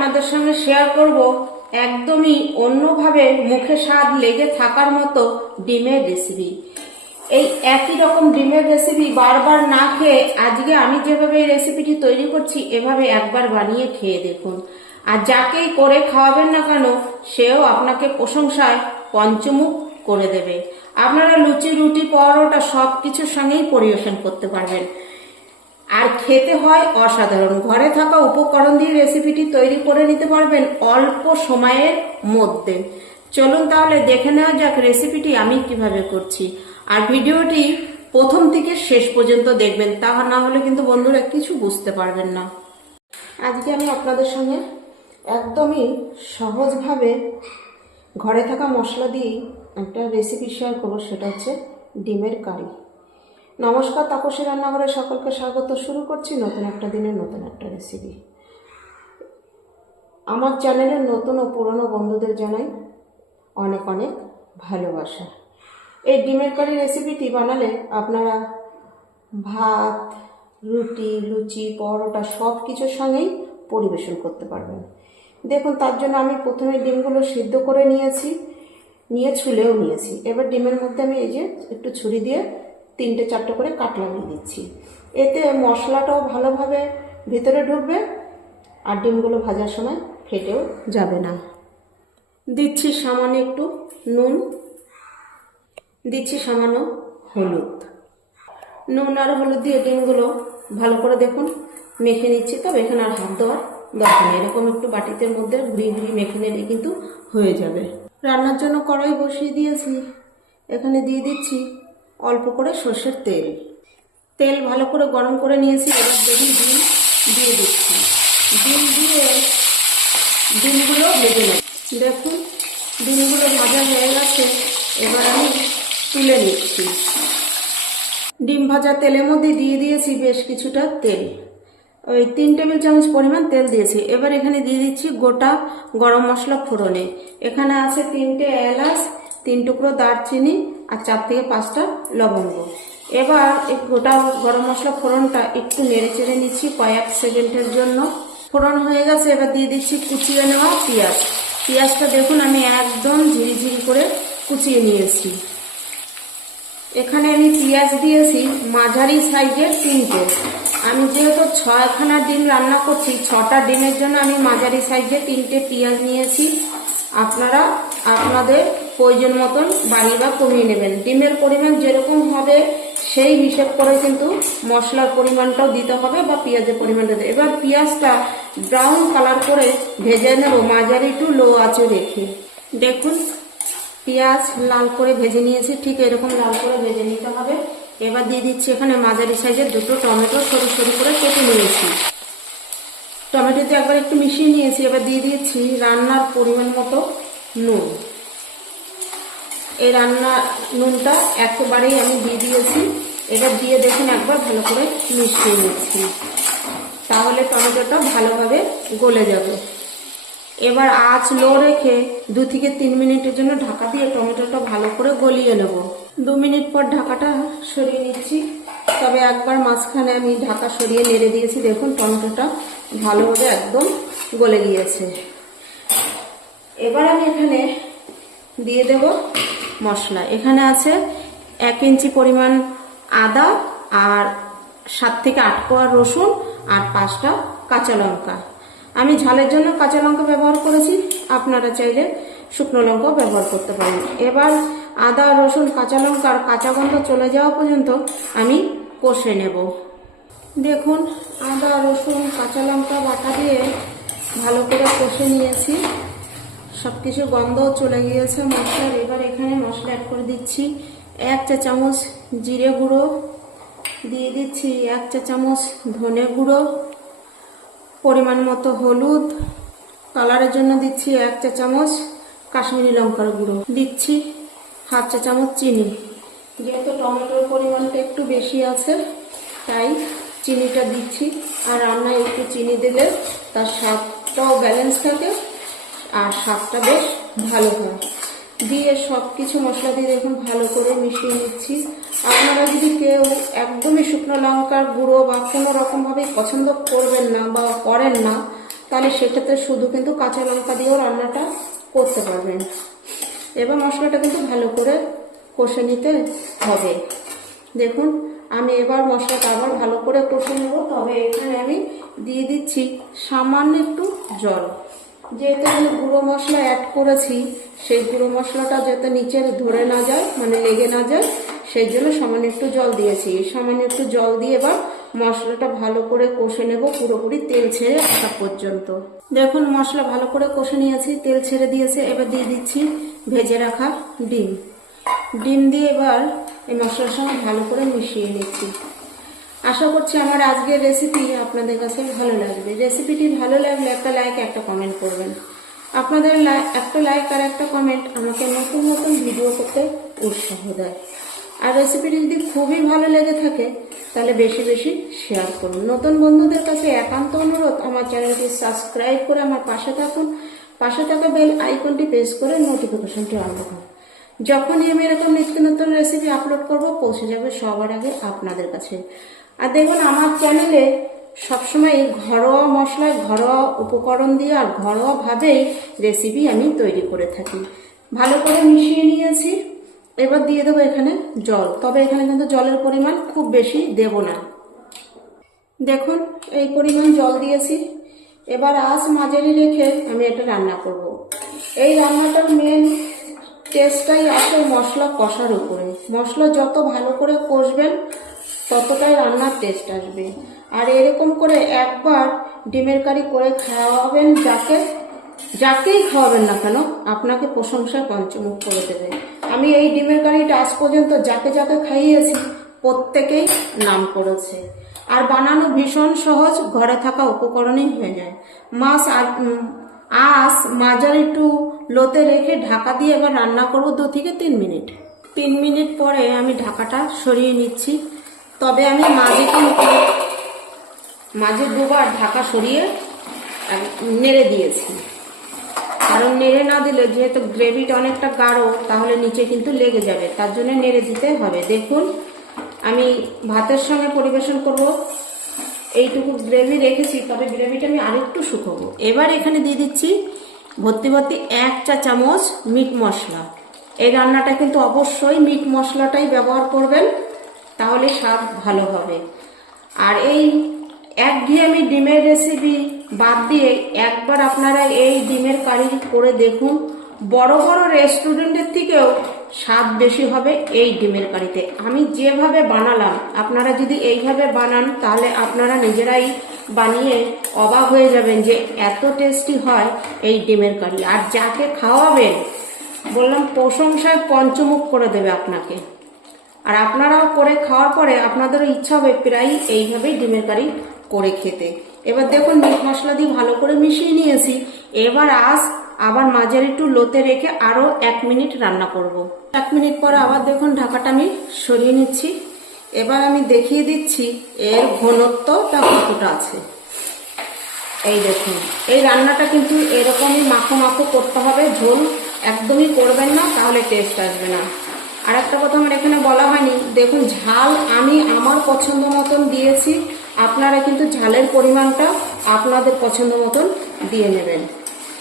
আপনাদের সঙ্গে শেয়ার করব একদমই অন্যভাবে মুখে স্বাদ লেগে থাকার মতো ডিমের রেসিপি এই একই রকম ডিমের রেসিপি বারবার না খেয়ে আজকে আমি যেভাবে এই রেসিপিটি তৈরি করছি, এভাবে একবার বানিয়ে খেয়ে দেখুন। আর যাকেই করে খাওয়াবেন না কেন, সেও আপনাকে প্রশংসায় পঞ্চমুখ করে দেবে। আপনারা লুচি, রুটি, পরোটা সব কিছুর সঙ্গেই পরিবেশন করতে পারবেন। আর খেতে হয় অসাধারণ। ঘরে থাকা উপকরণ দিয়ে রেসিপিটি তৈরি করে নিতে পারবেন অল্প সময়ের মধ্যে। চলুন তাহলে দেখে নেওয়া যাক রেসিপিটি আমি কীভাবে করছি। আর ভিডিওটি প্রথম থেকে শেষ পর্যন্ত দেখবেন, তা না হলে কিন্তু বন্ধুরা কিছু বুঝতে পারবেন না। আজকে আমি আপনাদের সঙ্গে একদমই সহজভাবে ঘরে থাকা মশলা দিয়েই একটা রেসিপি শেয়ার করব, সেটা হচ্ছে ডিমের কারি। নমস্কার, তাপসী রান্নাঘরে সকলকে স্বাগত। শুরু করছি নতুন একটা দিনের নতুন একটা রেসিপি আমার চ্যানেলের নতুন ও পুরনো বন্ধুদের জানাই অনেক অনেক ভালোবাসা। এই ডিমের কারি রেসিপিটি বানালে আপনারা ভাত, রুটি, লুচি, পরোটা সব কিছুর সঙ্গেই পরিবেশন করতে পারবেন। দেখুন, তার জন্য আমি প্রথমে ডিমগুলো সিদ্ধ করে নিয়েছি, নিয়ে ছুলেও নিয়েছি। এবার ডিমের মধ্যে আমি এই যে একটু ছুরি দিয়ে তিনটে চারটে করে কাট লাগিয়ে দিচ্ছি। এতে মশলাটাও ভালোভাবে ভিতরে ঢুকবে আর ডিমগুলো ভাজার সময় ফেটেও যাবে না। দিচ্ছি সামান্য একটু নুন। দিচ্ছি সামান্য হলুদ। নুন আর হলুদ দিয়ে ডিমগুলো ভালো করে দেখুন, মেখে নিচ্ছি তবে এখানে আর হাত দেওয়ার দরকার নেই। এরকম একটু বাটিতে মধ্যে ঘুরিয়ে ঘুরিয়ে মেখে নিলে কিন্তু হয়ে যাবে। রান্নার জন্য কড়াই বসিয়ে দিয়েছি। এখানে দিয়ে দিচ্ছি অল্প করে সর্ষের তেল। তেল ভালো করে গরম করে নিয়েছি, এবার দেখি ডিম দিয়ে দিচ্ছি। ডিম দিয়ে ডিমগুলো ভেজে নেব। দেখুন, ডিমগুলো ভাজা হয়ে গেছে, এবার আমি তুলে নিচ্ছি। ডিম ভাজা তেলের মধ্যে দিয়ে দিয়েছি বেশ কিছুটা তেল। ওই তিন টেবিল চামচ পরিমাণ তেল দিয়েছি। এবার এখানে দিয়ে দিচ্ছি গোটা গরম মশলা ফোড়নে। এখানে আছে তিনটে এলাচ তিন টুকরো দারচিনি আর চার থেকে পাঁচটা লবঙ্গ এবার এই গোটা গরম মশলা ফোড়নটা একটু নেড়ে চেড়ে নিচ্ছি কয়েক সেকেন্ডের জন্য। ফোড়ন হয়ে গেছে, এবার দিয়ে দিচ্ছি কুচিয়ে নেওয়া পেঁয়াজ। পেঁয়াজটা দেখুন, আমি একদম ঝিরিঝিরি করে কুচিয়ে নিয়েছি। এখানে আমি পেঁয়াজ দিয়েছি মাঝারি সাইজের তিনটে। আমি যেহেতু ছয়খানা ডিম রান্না করছি, ছটা ডিমের জন্য আমি মাঝারি সাইজের তিনটে পেঁয়াজ নিয়েছি। আপনারা, আপনাদের প্রয়োজন মতন বাড়ি বা কমিয়ে নেবেন। ডিমের পরিমাণ যেরকম হবে, সেই হিসেব করে কিন্তু মশলার পরিমাণটাও দিতে হবে বা পেঁয়াজের পরিমাণটা দিতে এবার পেঁয়াজটা ব্রাউন কালার করে ভেজে নেব, মাঝারি টু লো আঁচে রেখে। দেখুন, পেঁয়াজ লাল করে ভেজে নিয়েছি, ঠিক এরকম লাল করে ভেজে নিতে হবে। এবার দিয়ে দিচ্ছি এখানে মাঝারি সাইজের দুটো টমেটো, সরু সরু করে কেটে নিয়েছি। টমেটোতে একবার একটু মিশিয়ে নিয়েছি, এবার দিয়ে দিয়েছি রান্নার পরিমাণ মতো নুন। এই রান্না নুনটা একেবারেই আমি দিয়ে দিয়েছি। এবার দিয়ে দেখুন একবার ভালো করে মিশিয়ে নিচ্ছি। তাহলে টমেটোটা ভালোভাবে গলে যাবে। এবার আঁচ লো রেখে দু থেকে তিন মিনিটের জন্য ঢাকা দিয়ে টমেটোটা ভালো করে গলিয়ে নেব। দু মিনিট পর ঢাকাটা সরিয়ে নিচ্ছি। তবে একবার মাঝখানে আমি ঢাকা সরিয়ে নেড়ে দিয়েছি। দেখুন টমেটোটা ভালোভাবে একদম গলে গিয়েছে। এবার আমি এখানে দিয়ে দেব মশলা। এখানে আছে এক ইঞ্চি পরিমাণ আদা আর সাত থেকে আট কোয়া রসুন আর পাঁচটা কাঁচা লঙ্কা। আমি ঝালের জন্য কাঁচা লঙ্কা ব্যবহার করেছি, আপনারা চাইলে শুকনো লঙ্কাও ব্যবহার করতে পারেন। এবার আদা, রসুন, কাঁচা লঙ্কার কাঁচা গন্ধ চলে যাওয়া পর্যন্ত আমি কষে নেব। দেখুন, আদা, রসুন, কাঁচা লঙ্কা বাটা দিয়ে ভালো করে কষে নিয়েছি। সব কিছু গন্ধও চলে গিয়েছে মশলার এবার এখানে মশলা অ্যাড করে দিচ্ছি। এক চা চামচ জিরে গুঁড়ো, দিয়ে দিচ্ছি এক চা চামচ ধনে গুঁড়ো, পরিমাণ মতো হলুদ। কালারের জন্য দিচ্ছি এক চা চামচ কাশ্মীরি লঙ্কার গুঁড়ো। দিচ্ছি হাফ চা চামচ চিনি। যেহেতু টমেটোর পরিমাণটা একটু বেশি আছে, তাই চিনিটা দিচ্ছি। আর রান্নায় একটু চিনি দিলে তার স্বাদটাও ব্যালেন্স থাকে। আর স্বাদটা বেশ ভালো হয়। দিয়ে সব কিছু মশলা দিয়ে দেখুন, ভালো করে মিশিয়ে নিচ্ছি। আপনারা যদি কেউ একদমই শুকনো লঙ্কার গুঁড়ো বা কোনো রকমভাবে পছন্দ করবেন না বা করেন না, তাহলে সেক্ষেত্রে শুধু কিন্তু কাঁচা লঙ্কা দিয়েও রান্নাটা করতে পারবেন। এবার মশলাটা কিন্তু ভালো করে কষে নিতে হবে। দেখুন, আমি এবার মশলাটা আবার ভালো করে কষে নেব। তবে এখানে আমি দিয়ে দিচ্ছি সামান্য একটু জল। যেহেতু আমি গুঁড়ো মশলা অ্যাড করেছি, সেই গুঁড়ো মশলাটা যাতে নিচে ধরে না যায় মানে লেগে না যায়, সেই জন্য সামান্য একটু জল দিয়েছি। সামান্য একটু জল দিয়ে এবার মশলাটা ভালো করে কষে নেব পুরোপুরি তেল ছেড়ে আসা পর্যন্ত। দেখুন, মশলা ভালো করে কষে নিয়েছি, তেল ছেড়ে দিয়েছে, এবার দিয়ে দিচ্ছি ভেজে রাখা ডিম। ডিম দিয়ে এবার এই মশলার সঙ্গে ভালো করে মিশিয়ে নিচ্ছি। আশা করছি আমার আজকের রেসিপি আপনাদের কাছে ভালো লাগবে। রেসিপিটি ভালো লাগলে একটা লাইক একটা কমেন্ট করবেন। আপনাদের একটা লাইক আর একটা কমেন্ট আমাকে নতুন নতুন ভিডিও করতে উৎসাহ দেয়। আর রেসিপিটি যদি খুবই ভালো লেগে থাকে, তাহলে বেশি বেশি শেয়ার করুন। নতুন বন্ধুদের কাছে একান্ত অনুরোধ, আমার চ্যানেলটি সাবস্ক্রাইব করে আমার পাশে থাকুন। পাশে থাকা বেল আইকনটি প্রেস করে নোটিফিকেশনটি অন করুন যখনই আমি এরকম নিত্য নতুন রেসিপি আপলোড করব, পৌঁছে যাবে সবার আগে আপনাদের কাছে। আর দেখুন, আমার চ্যানেলে সবসময় ঘরোয়া মশলায় ঘরোয়া উপকরণ দিয়ে আর ঘরোয়াভাবেই রেসিপি আমি তৈরি করে থাকি। ভালো করে মিশিয়ে নিয়েছি। এবার দিয়ে দেবো এখানে জল। তবে এখানে কিন্তু জলের পরিমাণ খুব বেশি দেব না। দেখুন, এই পরিমাণ জল দিয়েছি। এবার আজ মাঝারি রেখে আমি এটা রান্না করব। এই রান্নাটার মেন টেস্টটাই আসে মশলা কষার উপরে। মশলা যত ভালো করে কষবেন ততটাই রান্নার টেস্ট আসবে। আর এরকম করে একবার ডিমের কারি করে খাওয়াবেন যাকে, যাকেই খাওয়াবেন না কেন, আপনাকে প্রশংসা পঞ্চমুখ করে দেবে। আমি এই ডিমের কারিটা আজ পর্যন্ত যাকে যাকে খাইয়েছি, প্রত্যেকেই নাম করেছে। আর বানানো ভীষণ সহজ, ঘরে থাকা উপকরণেই হয়ে যায়। মাছ আঁশ মাঝারি একটু লোতে রেখে ঢাকা দিয়ে এবার রান্না করব দু থেকে তিন মিনিট। তিন মিনিট পরে আমি ঢাকাটা সরিয়ে নিচ্ছি। তবে আমি মাঝে কিন্তু মাঝে দুবার ঢাকা সরিয়ে নেড়ে দিয়েছি। কারণ নেড়ে না দিলে যেহেতু গ্রেভিটা অনেকটা গাঢ়, তাহলে নিচে কিন্তু লেগে যাবে। তার জন্য নেড়ে দিতে হবে। দেখুন, আমি ভাতের সঙ্গে পরিবেশন করব। এইটুকু গ্রেভি রেখেছি, তবে গ্রেভিটা আমি আরেকটু শুকোবো। এবার এখানে দিয়ে দিচ্ছি ভর্তি ভর্তি এক চা চামচ মিট মশলা। এই রান্নাটা কিন্তু অবশ্যই মিট মশলাটাই ব্যবহার করবেন। তাহলে স্বাদ ভালো হবে। আর এই এক ঘিয়ামি ডিমের রেসিপি বাদ দিয়ে একবার আপনারা এই ডিমের কারি করে দেখুন। বড় বড় রেস্টুরেন্টের থেকেও স্বাদ বেশি হবে এই ডিমের কারিতে। আমি যেভাবে বানালাম, আপনারা যদি এইভাবে বানান, তাহলে আপনারা নিজেরাই বানিয়ে অবাক হয়ে যাবেন যে এত টেস্টি হয় এই ডিমের কারি। আর যাকে খাওয়াবেন, বললাম প্রশংসায় পঞ্চমুখ করে দেবে আপনাকে। আর আপনারাও করে খাওয়ার পরে আপনাদেরও ইচ্ছা হবে প্রায় এইভাবেই ডিমের কারি করে খেতে। এবার দেখুন, মিট মশলা দিয়ে ভালো করে মিশিয়ে নিয়েছি। এবার আস আবার মাঝের একটু লোতে রেখে আরও এক মিনিট রান্না করব। এক মিনিট পরে আবার দেখুন, ঢাকাটা আমি সরিয়ে নিচ্ছি। এবার আমি দেখিয়ে দিচ্ছি এর ঘনত্বটা কতটা আছে। এই দেখুন, এই রান্নাটা কিন্তু এরকমই মাখো মাখো করতে হবে। ঝোল একদমই করবেন না, তাহলে টেস্ট আসবে না। আর একটা কথা আমার এখানে বলা হয়নি। দেখুন, ঝাল আমি আমার পছন্দ মতন দিয়েছি। আপনারা কিন্তু ঝালের পরিমাণটা আপনাদের পছন্দ মতন দিয়ে নেবেন।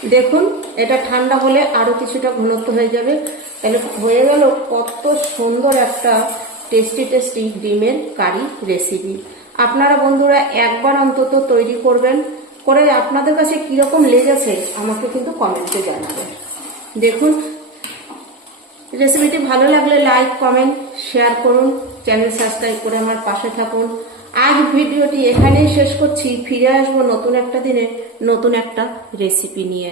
দেখুন, এটা ঠান্ডা হলে আরও কিছুটা ঘনত্ব হয়ে যাবে। তাহলে হয়ে গেল কত সুন্দর একটা টেস্টি টেস্টি ডিমের কারি রেসিপি আপনারা বন্ধুরা একবার অন্তত তৈরি করবেন। করে আপনাদের কাছে কীরকম লেগেছে আমাকে কিন্তু কমেন্টে জানাবেন। দেখুন রেসিপিটি ভালো লাগলে লাইক, কমেন্ট, শেয়ার করুন, চ্যানেল সাবস্ক্রাইব করে আমার পাশে থাকুন। আজ ভিডিওটি এখানেই শেষ করছি। ফিরে আসব নতুন একটা দিনে নতুন একটা রেসিপি নিয়ে।